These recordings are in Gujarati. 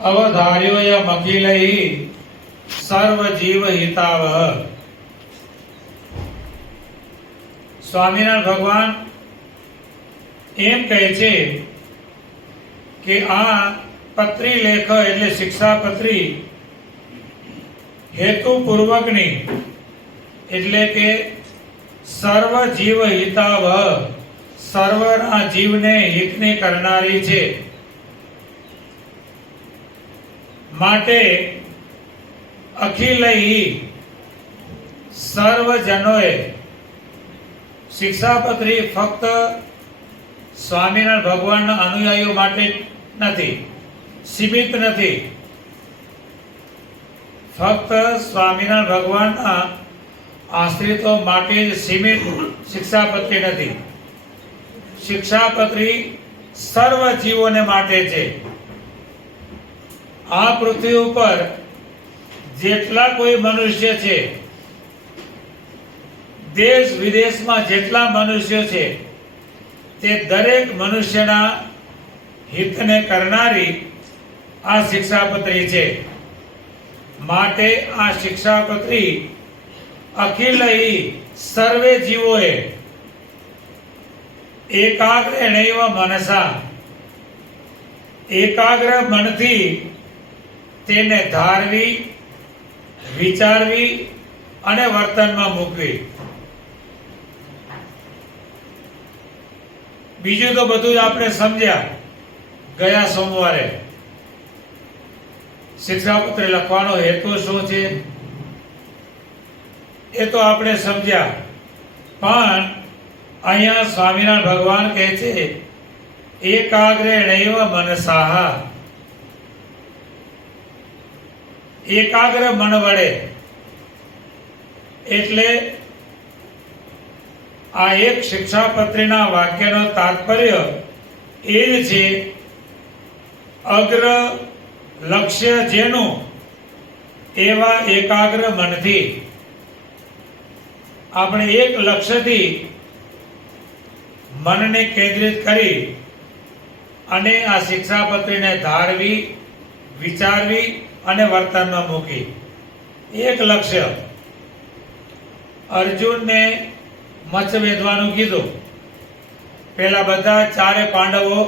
અવધાર્યોયમખિલૈ સર્વજીવ હિતાવહ। સ્વામિનારાયણ ભગવાન એમ કહે છે કે આ પત્રી લેખ એટલે શિક્ષાપત્રી હેતુપૂર્વકની એટલે કે સર્વ જીવ હિતાવહ, સર્વના જીવને હિતને કરનારી છે। માટે અખિલૈ સર્વજનોએ, શિક્ષાપત્રી ફક્ત સ્વામિનારાયણ ભગવાનના અનુયાયીઓ માટે નથી, સીમિત નથી। ફક્ત સ્વામિનારાયણ ભગવાનના આશ્રિતો માટે જ સીમિત શિક્ષાપત્રી નથી। શિક્ષાપત્રી સર્વ જીવોને માટે છે। આ પૃથ્વી ઉપર જેટલા કોઈ મનુષ્ય છે, દેશ વિદેશમાં જેટલા મનુષ્યો છે, તે દરેક મનુષ્યના હિતને કરનારી આ શિક્ષાપત્રી છે। માટે આ શિક્ષાપત્રી અખિલૈ સર્વે જીવોએ એકાગ્રેણૈવ મનસા, એકાગ્ર મનથી તેને ધારવી, વિચારવી અને વર્તનમાં મૂકવી। બીજું તો બધું આપણે સમજ્યા ગયા સોમવારે। શિક્ષાપત્ર લખવાનો હેતુ શું છે એ તો આપણે સમજ્યા, પણ અહીંયા સ્વામિનારાયણ ભગવાન કહે છે એકાગ્રેણૈવ મનસા, એકાગ્ર મન વડે। એટલે આ એક શિક્ષાપત્રીના વાક્યનો તાત્પર્ય એ જ છે, અગ્ર લક્ષ્ય જેનું એવા એકાગ્ર મનથી આપણે એક લક્ષ્યથી મનને કેન્દ્રિત કરી અને આ શિક્ષાપત્રીને ધારવી, વિચારવી અને વર્તનમાં મૂકી। એક લક્ષ્ય, અર્જુનને મચ્છ વેધવાનું કીધું, પેલા બધા ચારે પાંડવો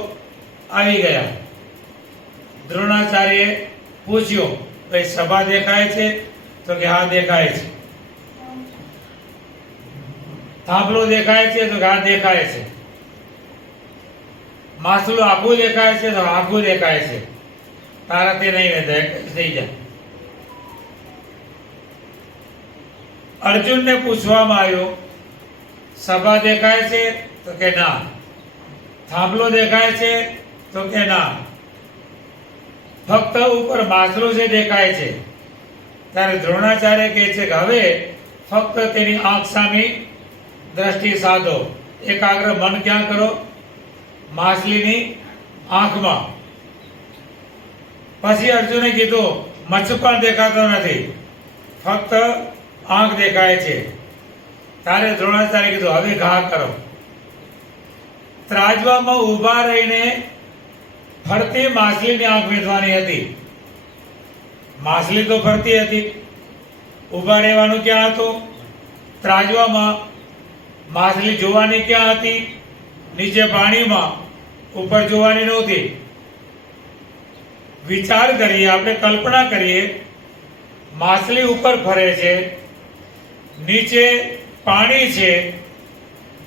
આવી ગયા। દ્રોણાચાર્યે પૂછ્યું, ભાઈ સભા દેખાય છે? તો કે હા દેખાય છે। થાંભલો દેખાય છે? તો કે હા દેખાય છે। માસલું આખું દેખાય છે? તો આખું દેખાય છે। તારાથી નહીં વેધાય, થઈ જાય। અર્જુનને પૂછવામાં આવ્યું, સભા દેખાય છે? તો કે ના। થાંભલો દેખાય છે? તો કે ના। ફક્ત ઉપર માસલું જે દેખાય છે। ત્યારે દ્રોણાચાર્ય કહે છે કે હવે ફક્ત તેની આંખ સામે દ્રષ્ટિ સાધો, એકાગ્ર મન ક્યાં કરો? માછલીની આંખમાં। પછી અર્જુને કીધું મચ્છ પણ દેખાતો નથી, ફક્ત આંખ દેખાય છે। ત્યારે દ્રોણાચાર્ય કીધું હવે ઘા કરો। ત્રાજવામાં ઊભા રહીને ફરતી માછલીની આંખ વેધવાની હતી। માછલી તો ફરતી હતી, ઊભા રહેવાનું ક્યાં હતું? ત્રાજવામાં। માછલી જોવાની ક્યાં હતી? નીચે પાણીમાં, ઉપર જોવાની નહોતી। વિચાર કરીએ, આપણે કલ્પના કરીએ, માછલી ઉપર ફરે છે, નીચે પાણી છે,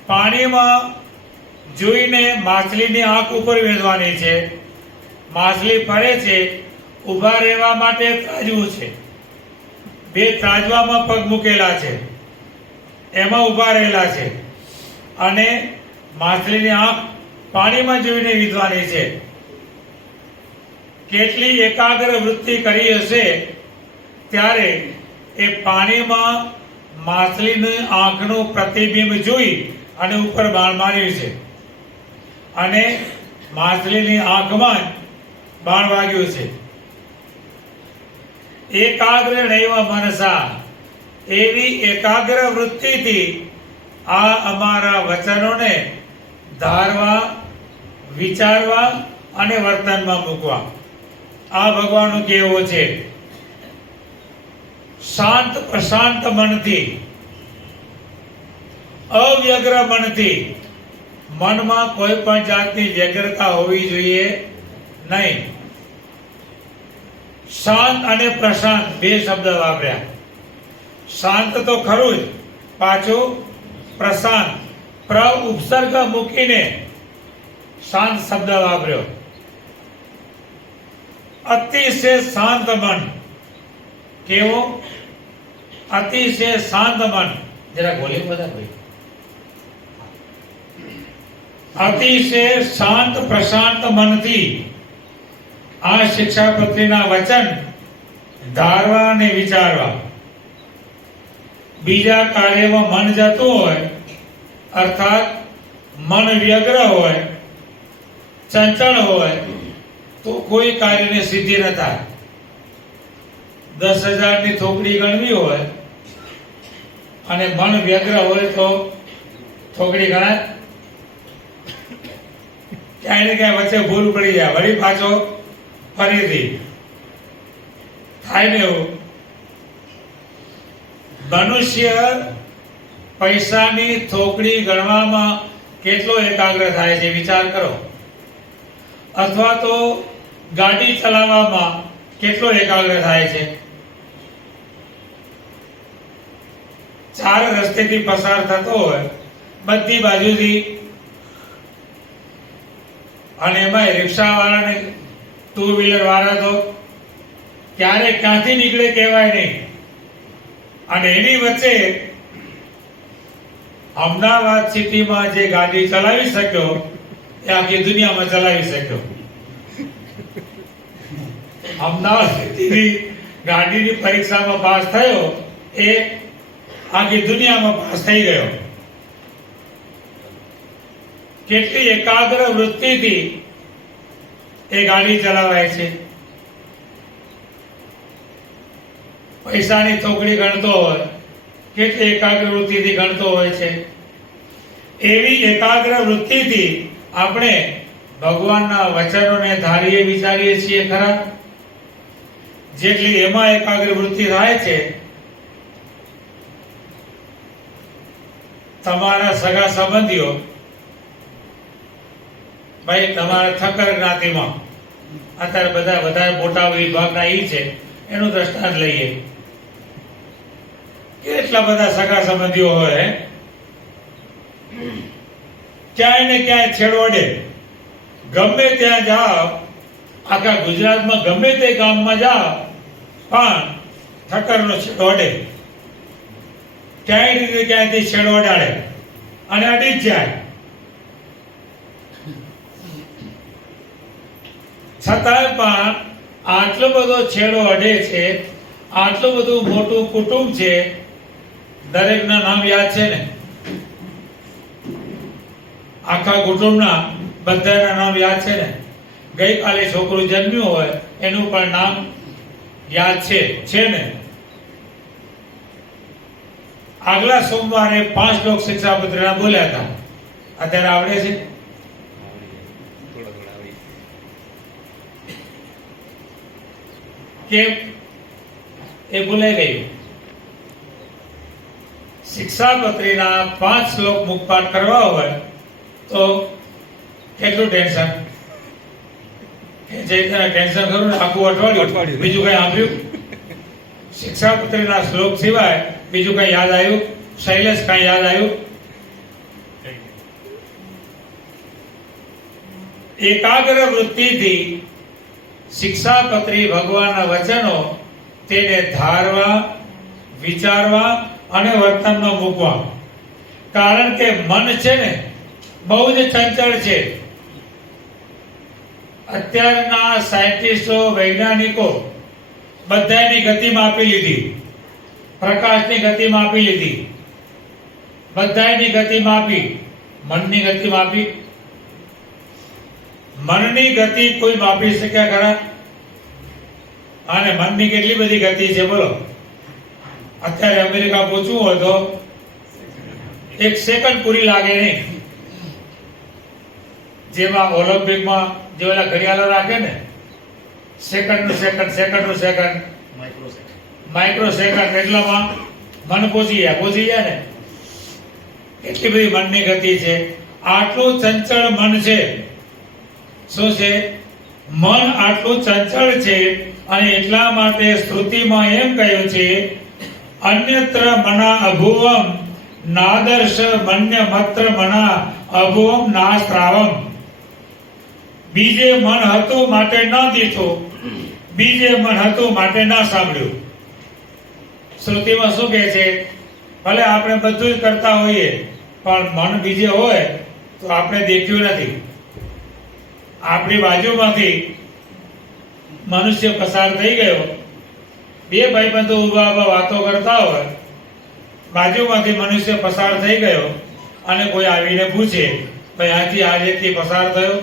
પાણીમાં જોઈને માછલીની આંખ ઉપર વેધવાની છે, માછલી ફરે છે, ઊભા રહેવા માટે ત્રાજવું છે, બે ત્રાજવામાં પગ મૂકેલા છે, એમાં ઊભા રહેલા છે, અને માછલીની આંખ પાણીમાં જોઈને વીધવાની છે। કેટલી એકાગ્ર વૃત્તિ કરી હશે ત્યારે એ પાણીમાં માછલીની આંખનું પ્રતિબિંબ જોઈ અને ઉપર બાણ માર્યું છે, અને માછલીની આંખમાં બાણ વાગ્યું છે। એકાગ્રેણૈવ મનસા, એવી એકાગ્ર વૃત્તિથી આ અમારા વચનોને ધારવા, વિચારવા અને વર્તનમાં મૂકવા। આ ભગવાનનું કહેવું છે. શાંત પ્રશાંત મનથી, અવ્યગ્ર મનથી, મનમાં કોઈ પણ જાતની વ્યગ્રતા હોવી જોઈએ નહીં. શાંત અને પ્રશાંત બે શબ્દ વાપર્યા. શાંત તો ખરું જ, પાછું પ્રશાંત, ઉપસર્ગ મૂકીને શાંત શબ્દ વાપર્યો. અતિશય શાંત મન. કેવો? અતિશય શાંત મન. જરા બોલી બધા ભાઈ. અતિશય શાંત પ્રશાંત મનથી આ શિક્ષાપત્રીના વચન ધારવા અને વિચારવા. બીજા કાર્યમાં મન જતું હોય, અર્થાત મન વ્યગ્ર હોય, ચંચળ હોય, તો કોઈ કાર્યને સિદ્ધિ ન થાય. 10,000ની થોકડી ગણવી હોય અને મન વ્યગ્ર હોય તો થોકડી ગણાય? ક્યાંય ને ક્યાંય વચ્ચે ભૂલ પડી જાય, વળી પાછો ફરીથી થાય ને એવું. મનુષ્ય પૈસાની થોકડી ગણવામાં કેટલો એકાગ્ર થાય છે વિચાર કરો. અથવા તો ગાડી ચલાવવામાં કેટલો એકાગ્ર થાય છે. 4 રસ્તેથી પસાર થતો હોય બધી બાજુથી, અને એમાં રિક્ષા વાળાને, 2 વ્હીલર વાળા તો ક્યારે ક્યાંથી નીકળે કહેવાય નહીં. અને એની વચ્ચે અમદાવાદ સિટીમાં જે ગાડી ચલાવી શક્યો એ આખી દુનિયામાં ચલાવી શક્યો. અમદાવાદ સિટીની ગાડીની પરીક્ષામાં પાસ થયો એ આખી દુનિયામાં પાસ થઈ ગયો. કેટલી એકાગ્ર વૃત્તિથી એ ગાડી ચલાવાય છે. પૈસાની થોકડી ગણતો હોય, કેટલી એકાગ્ર વૃત્તિથી ગણતો હોય છે. એવી એકાગ્ર વૃત્તિથી આપણે ભગવાનના વચનોને ધારીએ વિચારીએ છીએ ખરા? જેટલી એમાં એકાગ્ર વૃત્તિ થાય છે, તમારા સગા સંબંધીઓ, ભાઈ તમારા ઠક્કર જ્ઞાતિમાં અત્યારે બધા વધારે મોટા વિભાગના ઈ છે, એનું દ્રષ્ટાંત લઈએ. કેટલા બધા સગા સંબંધીઓ હોય, ક્યાંય ને ક્યાંય છેડોડે. ગમે ત્યાં જાઓ, આખા ગુજરાતમાં ગમે તે ગામમાં જાઓ, પણ ઠક્કરનો છેડોડે. ક્યાંય રીતે ક્યાંયથી છેડો અડાડે અને અડી જ જાય. છતાંય પણ આટલો બધો છેડો અડે છે, આટલું બધું મોટું કુટુંબ છે, દરેકના નામ યાદ છે ને? આખા કુટુંબના બધાના નામ યાદ છે ને? ગઈકાલે છોકરું જન્મ્યું હોય એનું પણ નામ યાદ છે ને? આગલા સોમવારે 5 લોક શિક્ષાપત્રના બોલ્યા હતા. અત્યારે આવડે છે? કેમ? એ ભૂલાઈ ગયું. શિક્ષાપત્રીના 5 શ્લોક મુખપાઠ કરવા હોય તો કેટલું ટેન્શન? ટેન્શન ખરું ને? આખું અઠવાડિયું બીજું કઈ સાંભળ્યું? શિક્ષાપત્રીના શ્લોક સિવાય બીજું કઈ યાદ આવ્યું? શૈલેષ કઈ યાદ આવ્યું? એકાગ્ર વૃત્તિથી શિક્ષાપત્રી ભગવાનના વચનો તેને ધારવા, વિચારવા અને વર્તનમાં મૂકવા. કારણ કે મન છે ને બહુ જ ચંચળ છે. અત્યારના સાયન્ટિસ્ટો, વૈજ્ઞાનિકો બધાની ગતિ માપી લીધી, પ્રકાશની ગતિ માપી લીધી, બધાની ગતિ માપી, મનની ગતિ માપી. મનની ગતિ કોઈ માપી શક્યા ખરા? અને મનની કેટલી બધી ગતિ છે બોલો. અત્યારે અમેરિકા પહોંચવું હોય તો 1 સેકન્ડ પૂરી લાગે નહીં. જેમાં ઓલિમ્પિકમાં જે ઓલા ઘડિયાળો રાખે ને સેકન્ડ માઇક્રો સેકન્ડ એટલામાં મન પહોંચી જાય ને. એટલી બધી મનની ગતિ છે. આટલું ચંચળ મન છે. શું છે? મન આટલું ચંચળ છે અને એટલા માટે શ્રુતિમાં એમ કહ્યું છે અન્યત્ર મના અભુવમ નાદર્શ મન્ય મત્ર મના અભુવમ નાસ્ત્રાવમ. બીજે મન હતું માટે ન દીઠું, બીજે મન હતું માટે ન સાંભળ્યું. શ્રુતિમાં શું કહે છે? ભલે આપણે બધું જ કરતા હોઈએ પણ મન બીજે હોય તો આપણે દેખ્યું નથી. આપણી બાજુમાંથી મનુષ્ય પસાર થઈ ગયો, બે ભાઈબંધો ઊભા વાતો કરતા હોય, બાજુમાંથી મનુષ્ય પસાર થઈ ગયો અને કોઈ આવીને પૂછે ભાઈ આથી આ વ્યક્તિ પસાર થયો?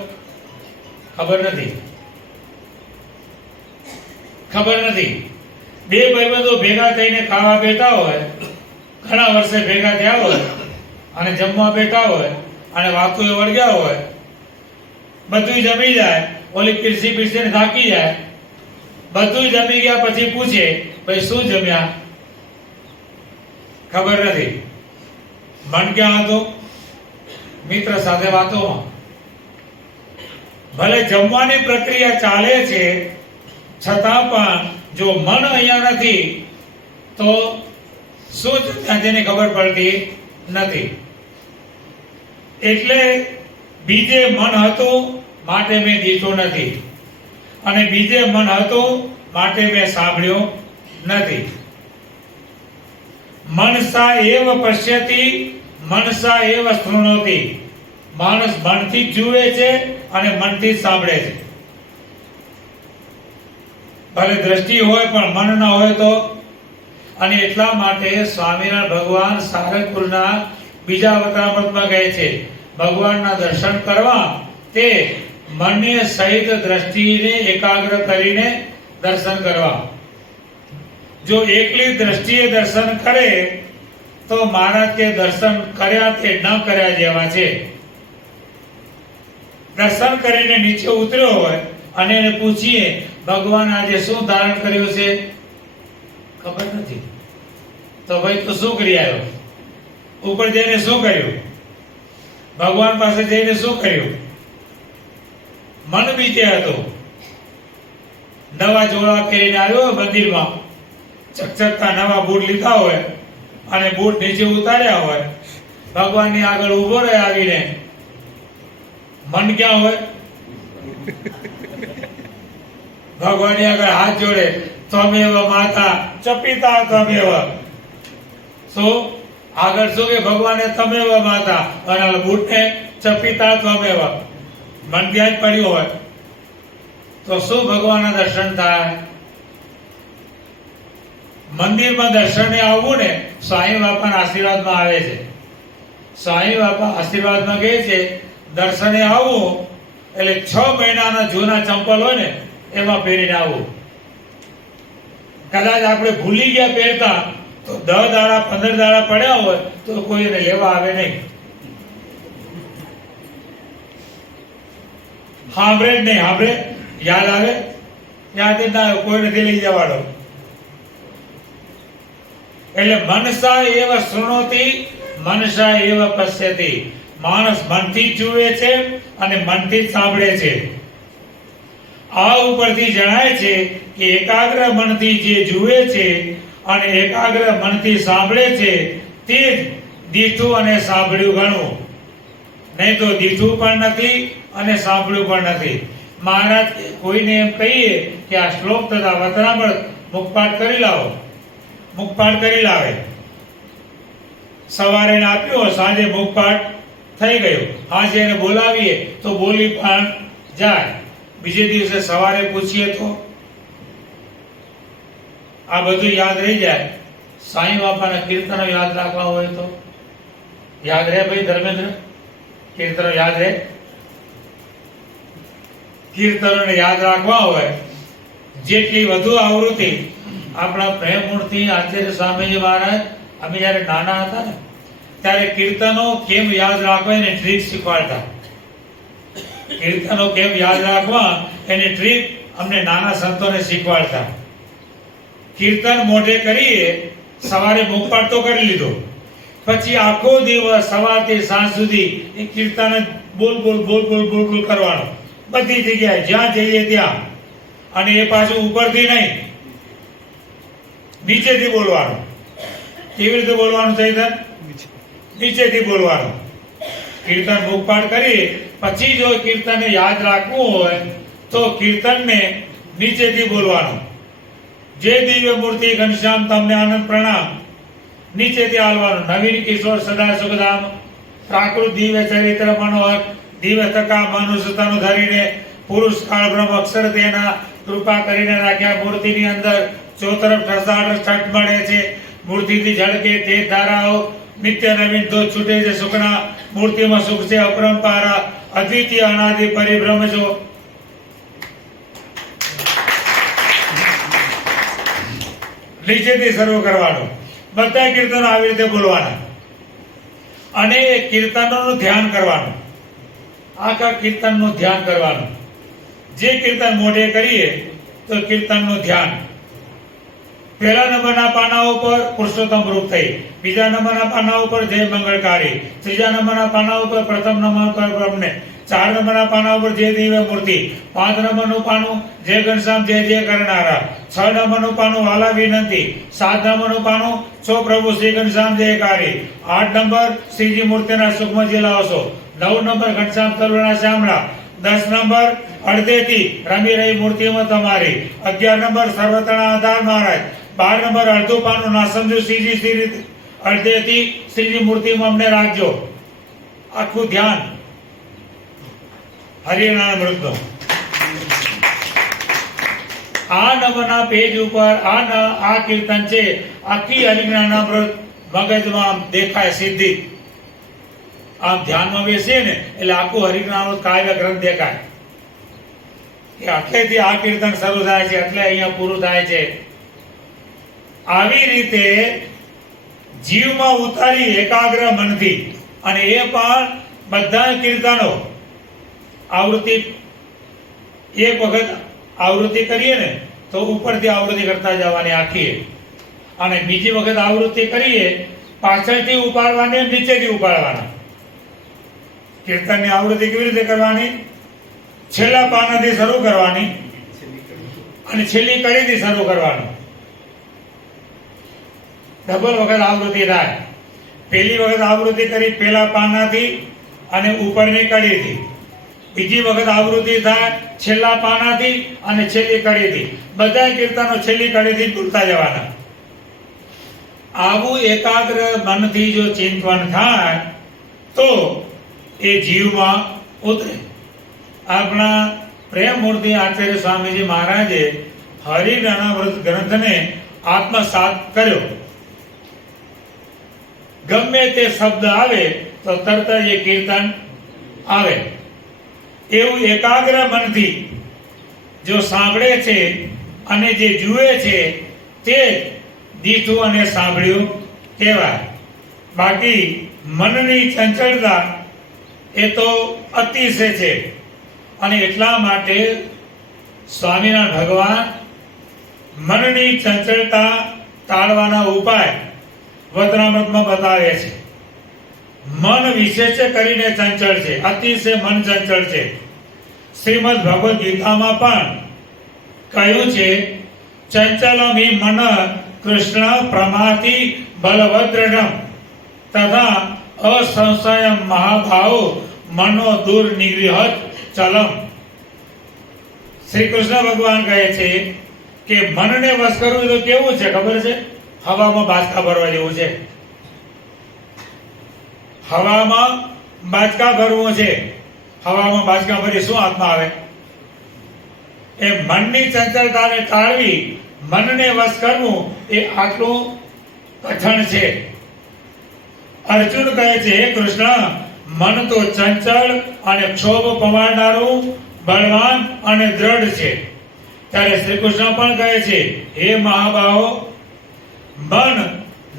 ખબર નથી. બે ભાઈબંધો ભેગા થઈને ખાવા બેઠા હોય, ઘણા વર્ષે ભેગા થયા હોય અને જમવા બેઠા હોય અને વાતો વળગ્યા હોય, બધું જમી જાય, ઓલી પીરસી થાકી જાય, બધું જમી ગયા પછી પૂછે ભાઈ શું જમ્યા? ખબર નથી. મન ક્યાં હતું? મિત્ર સાથે વાતોમાં. ભલે જમવાની પ્રક્રિયા ચાલે છે છતાં પણ જો મન અહીંયા નથી તો શું જમ્યા તેની ખબર પડતી નથી. એટલે બીજે મન હતું માટે મેં દીઠું નથી અને બીજે મન હતું માટે મેં સાંભળ્યું નથી. મનસા એવ પશ્યતિ મનસા એવ શૃણોતિ. માણસ મનથી જ જુએ છે અને મનથી જ સાંભળે છે. ભલે દ્રષ્ટિ હોય પણ મન ન હોય તો. અને એટલા માટે સ્વામિનારાયણ ભગવાન સારંગપુરના બીજા અવતારમાં કહે છે ભગવાનના દર્શન કરવા તે મનને સહિત દ્રષ્ટિને એકાગ્ર કરીને દર્શન કરવા. જો એકલી દ્રષ્ટિએ દર્શન કરે તો મહારાજ કે દર્શન કર્યા તે ન કર્યા જેવા છે. દર્શન કરીને નીચે ઉતર્યો હોય અને એને પૂછીએ ભગવાન આજે શું ધારણ કર્યું છે? ખબર નથી. તો ભાઈ તું શું કરી આવ્યો? ઉપર જઈને શું કર્યું? ભગવાન પાસે જઈને શું કર્યું? મન બીજે હતું. નવા જોડા પહેરીને આવ્યો મંદિરમાં, ચકચકતા નવા બૂટ લીધા હોય અને બૂટ નીચે ઉતાર્યા હોય, ભગવાનની આગળ ઉભો રહે આવીને, મન ક્યાં હોય? ભગવાનની આગળ હાથ જોડે ત્વમેવ માતા ચપિતા ત્વમેવ. શું આગળ શું કે ભગવાને ત્વમેવ માતા અને બૂટને ચપિતા ત્વમેવ. મન ત્યાં જ પડ્યું હોય તો શું ભગવાનના દર્શન થાય? મંદિરમાં દર્શને આવવું ને સ્વામી બાપાના આશીર્વાદમાં આવે છે. સ્વામી બાપા આશીર્વાદમાં કહે છે દર્શને આવવું એટલે 6 મહિનાના જૂના ચંપલ હોય ને એમાં પહેરીને આવવું. કદાચ આપણે ભૂલી ગયા પહેરતા તો 10 દાડા 15 દાડા પડ્યા હોય તો કોઈને લેવા આવે નહીં. સાંભળે જ નહીં. સાંભળે યાદ આવે યાદ જ ના આવે, કોઈ નથી લઈ જવાડો. એટલે મનસા એવ શૃણોતિ મનસા એવ પશ્યતિ. માણસ મનથી જ જુએ છે અને મનથી જ સાંભળે છે. આ ઉપરથી જણાય છે કે એકાગ્ર મનથી જે જુએ છે અને એકાગ્ર મનથી સાંભળે છે તે જ દીઠું અને સાંભળ્યું ગણવું. નહીં તો દીઠું પણ નથી અને સાંભળ્યું પણ નથી. મહારાજ કોઈને એમ કહીએ કે આ શ્લોક તથા વતનામૃત મુખપાઠ કરી લાવો, મુખપાઠ કરી લાવે. સવારે આપ્યો, સાંજે મુખપાઠ થઈ ગયો. આજે એને બોલાવીએ તો બોલી પણ જાય. બીજે દિવસે સવારે પૂછીએ તો આ બધું યાદ રહી જાય. સાંઈ બાપાના કીર્તનો યાદ રાખવા હોય તો યાદ રહે. ભાઈ ધર્મેન્દ્ર, કીર્તનો યાદ રહે. કીર્તનોને યાદ રાખવા હોય જેટલી વધુ આવૃત્તિ. આપણા પ્રેમમૂર્તિ આચાર્ય સ્વામીજી મહારાજ અમે જયારે નાના હતા ને ત્યારે કીર્તનો કેમ યાદ રાખવા એની ટ્રીક શીખવાડતા. કીર્તનો કેમ યાદ રાખવા એની ટ્રીક અમને નાના સંતોને શીખવાડતા, કીર્તન મોઢે કરીએ, સવારે મુખપાઠ તો કરી લીધો, પછી આખો દિવસ સવારથી સાંજ સુધી એ કીર્તન બોલ બોલ બોલ બોલ બોલ બોલ કરવાનો, બધી જગ્યાએ જ્યાં જઈએ ત્યાં. અને એ પાછું ઉપરથી નહીં, નીચેથી બોલવાનું. કેવી રીતે બોલવાનું છે? નીચેથી બોલવાનું. કીર્તન મુખપાઠ કરી પછી જો કીર્તનને યાદ રાખવું હોય તો કીર્તનને નીચેથી બોલવાનું. જે દિવ્ય મૂર્તિ ઘનશ્યામ તમને આનંદ પ્રણામ, નીચેથી હાલવાનું. નવીન કિશોર સદા સુખધામ, પ્રાકૃત દિવ્ય ચરિત્ર મનોહર, દિવ્ય તકા મનુષ્યતાનું ધરીને પુરુષ કાળ બ્રહ્મ અક્ષર તેના કૃપા કરીને રાખ્યા. મૂર્તિની અંદર ચોતરફ ઠસાડ છઠ મળે છે. મૂર્તિથી ઝળકે તે ધારાઓ, નિત્ય નવીન ધોધ છૂટે છે સુખના. મૂર્તિમાં સુખ છે અપરંપાર, અદ્વિતીય અનાદિ પરિભ્રમ છો. નીચેથી શરૂ કરવાનું. બધા કીર્તનો આવી રીતે બોલવાના અને એ કીર્તનોનું ધ્યાન કરવાનું. આખા કીર્તનનું ધ્યાન કરવાનું. જે કીર્તન મોઢે કરીએ તો કીર્તનનું ધ્યાન. પહેલા નંબરના પાના ઉપર પુરુષોત્તમ રૂપ થઈ, બીજા નંબરના પાના ઉપર જય મંગળકારી, ત્રીજા નંબરના પાના ઉપર પ્રથમ નંબર પર બ્રહ્મને, 4 નંબરના પાના ઉપર જય દિવ્ય મૂર્તિ, 5 નંબરનું પાનું જય ઘનશ્યામ જય જય કરનારા, 6 નંબરનું પાનું વાલા વિનંતી, 7 નંબરનું પાનું છો પ્રભુ શ્રી ઘનશ્યામ જયકારી, 8 નંબર શ્રીજી મૂર્તિના સૂક્ષ્મ જિલ્લાઓસો, 9 નંબર ઘનશ્યામ તરુણા શ્યામળા, 10 નંબર અડધેથી રમી રહી મૂર્તિમાં તમારી, 11 નંબર સર્વતણા આધાર મહારાજ, 12 નંબર અડધું પાનું ના સમજુ શ્રીજી શ્રી અડધેથી શ્રીજી મૂર્તિમાં અમને રાખજો. આખું ધ્યાન હરિનારાયણ મૃતનો. આ નંબરના પેજ ઉપર આ કીર્તન છે. આખી હરિનારાયણ મૃત મગજમાં આમ દેખાય સીધી. આમ ધ્યાનમાં બેસીએ ને એટલે આખું હરિનારાયણ કાવ્ય ગ્રંથ દેખાય કે આટલેથી આ કીર્તન શરૂ થાય છે, એટલે અહીંયા પૂરું થાય છે. આવી રીતે જીવમાં ઉતારી એકાગ્ર મનથી, અને એ પણ બધા કીર્તનો આવૃત્તિ એક વખત આવૃત્તિ કરીએ ને તો ઉપરથી આવૃત્તિ કરતા જવાની આખી, અને બીજી વખત આવૃત્તિ કરીએ પાછળથી ઉપાડવાની, નીચેથી ઉપાડવાના. કીર્તનની આવૃત્તિ કેવી રીતે કરવાની? છેલ્લા પાનાથી શરૂ કરવાની અને છેલ્લી કડીથી શરૂ કરવાનું. ડબલ વખત આવૃત્તિ થાય. પહેલી વખત આવૃત્તિ કરી પહેલા પાનાથી અને ઉપરની કડીથી, બીજી વખત આવૃત્તિ થાય છેલ્લા પાનાથી અને છેલ્લી કડીથી. બધા કીર્તનો છેલ્લી કડીથી બોલતા જવાના. આવું એકાગ્ર મનથી જો ચિંતન થાય તો એ જીવમાં ઉતરે. આપણા પ્રેમમૂર્તિ આચાર્ય સ્વામીજી મહારાજે હરિનારાયણ ગ્રંથને આત્મસાત કર્યો. ગમે તે શબ્દ આવે તો તરત જ એ કીર્તન આવે. એવું એકાગ્ર મનથી જો સાંભળે છે અને જે જુએ છે તે દીઠું અને સાંભળ્યું કહેવાય. બાકી મનની ચંચળતા એ તો અતિશય છે, અને એટલા માટે સ્વામિનારાયણ ભગવાન મનની ચંચળતા ટાળવાના ઉપાય વચનામૃતમાં બતાવે છે. મન વિશેષ કરીને ચંચળ છે, અતિશય મન ચંચળ છે. શ્રીમદ ભગવદ ગીતામાં પણ કહ્યું છે, ચંચલમિ મન કૃષ્ણ પ્રમાતિ બલવદ્રઢમ તથા અસંશયમ મહાભાવો મનો દૂર નિગૃહત ચલમ. શ્રી કૃષ્ણ ભગવાન કહે છે કે મનને વશ કરવું તો કેવું છે ખબર છે? હવામાં બાજકા ભરવા જેવું છે. હવામાં બાજકા ભરવું છે. હવામાં બાજકા ભરી શું હાથમાં આવે? એ મનની ચંચળતાને ટાળવી, મનને વશ કરવું એ આટલું કઠણ છે. અર્જુન કહે છે, હે કૃષ્ણ, મન તો ચંચળ અને ક્ષોભ પમાડનારું, બળવાન અને દ્રઢ છે. ત્યારે શ્રી કૃષ્ણ પણ કહે છે, હે મહાબાહો, મન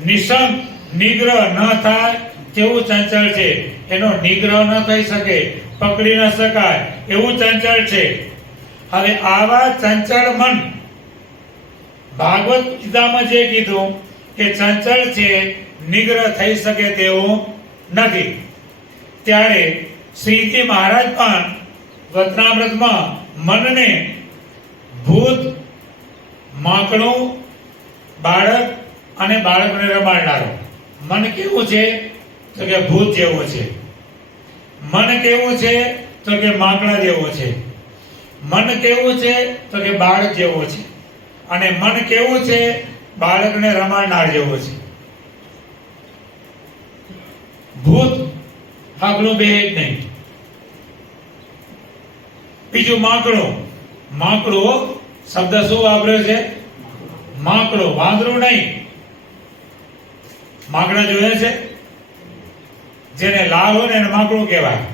નિશંક નિગ્રહ ન થાય તેવું ચંચળ છે. એનો નિગ્રહ ન થઈ શકે, પકડી ન શકાય એવું ચંચળ છે. હવે આવા ચંચળ મન, ભાગવત ગીતામાં જે કીધું કે ચંચળ છે, નિગ્રહ થઈ શકે તેવું નથી, ત્યારે શ્રીજી મહારાજ પણ વચનામૃતમાં મનને ભૂત, માંકડું, બાળક અને બાળકને રમાડનારો, મન કેવું છે તો કે ભૂત જેવો છે, મન કેવું છે તો કે માંકડા જેવો છે, મન કેવું છે તો કે બાળક જેવો છે, અને મન કેવું છે બાળકને રમાડનાર જેવો છે. ભૂત હાગલું બે જ નહીં. બીજું માંકડો, માંકડો શબ્દ શું વાપર્યો છે? માંકડો, વાંદરું નહીં. માંકડા જોયા છે? જેને લાલ હોય ને એને માંકડું કહેવાય.